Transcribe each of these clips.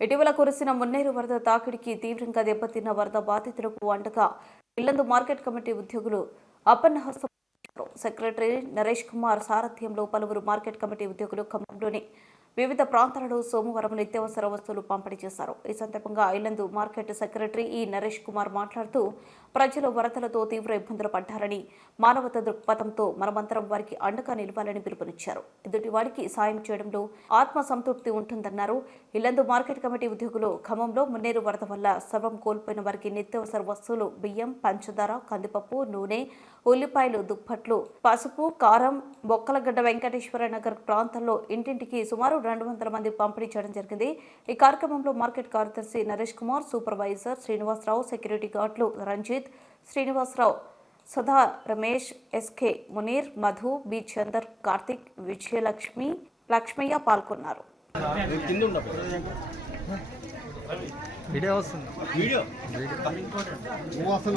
ఇటీవల కురిసిన మున్నేరు వరద తాకిడికి తీవ్రంగా దెబ్బతిన్న వరద బాధితులకు అండగా ఇల్లందు మార్కెట్ కమిటీ ఉద్యోగులు అపన్నహస్తం సెక్రటరీ నరేష్ కుమార్ సారథ్యంలో పలువురు మార్కెట్ కమిటీ ఉద్యోగులు ఖమ్మంలోని వివిధ ప్రాంతాలలో సోమవారం నిత్యావసర వస్తువులు పంపిణీ చేశారు. ఈ సందర్భంగా ఐలందు మార్కెట్ సెక్రటరీ ఈ నరేష్ కుమార్ మాట్లాడుతూ ప్రజలు వరదలతో తీవ్ర ఇబ్బందులు పడ్డారని మానవత దృక్పథంతో మనమంతరం వారికి అండగా నిలవాలని పిలుపునిచ్చారు. ఎదుటి వారికి సాయం చేయడంలో ఆత్మ సంతృప్తి ఉంటుందన్నారు. ఇల్లందు మార్కెట్ కమిటీ ఉద్యోగులు ఖమ్మంలో మున్నేరు వరద వల్ల సర్వం కోల్పోయిన వారికి నిత్యావసర వస్తువులు బియ్యం పంచదార కందిపప్పు నూనె ఉల్లిపాయలు దుప్పట్లు పసుపు కారం బొక్కలగడ్డ వెంకటేశ్వర నగర్ ప్రాంతంలో ఇంటింటికి సుమారు రెండు వందల మంది పంపిణీ చేయడం జరిగింది. ఈ కార్యక్రమంలో మార్కెట్ కార్యదర్శి నరేష్ కుమార్ సూపర్వైజర్ శ్రీనివాసరావు సెక్యూరిటీ గార్డులు రంజిత్ శ్రీనివాసరావు సుధా రమేష్ ఎస్కే మునీర్ మధు బి. చందర్ కార్తిక్ విజయలక్ష్మి లక్ష్మయ్య పాల్గొన్నారు. వీడియో వస్తుంది. నువ్వు అసలు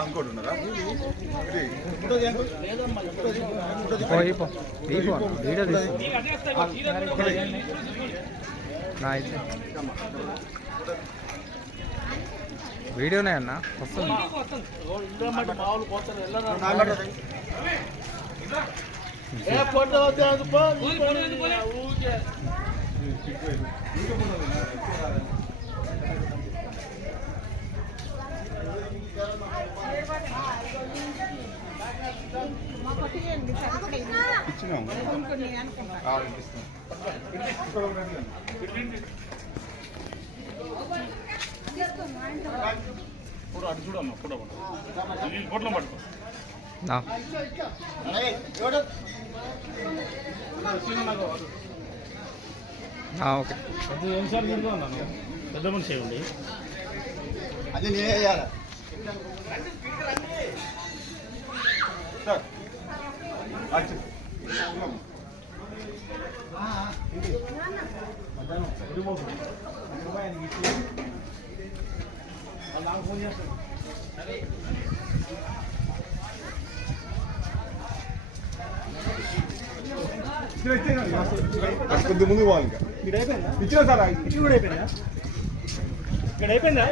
ఇంకోటి ఉన్నారా వీడియోనే అన్న వస్తుంది ఊరికే. ఇచ్చినాం ఆ, అటు చూడమ్మా ఫోటో పట్టు పట్టుకో నా ఏయ్, ఆ, ఓకే పెద్ద మనిషి ఉండి అది నేనే వేయాలి సార్ అచ్చి. ఉన్నాం. ఇచ్చిన, ఇచ్చిన. అది కొద్ది ముందు పోవాలి ఇంకా ఇచ్చిన సార్ ఇక్కడ అయిపోయిందా ఇక్కడ అయిపోయిందా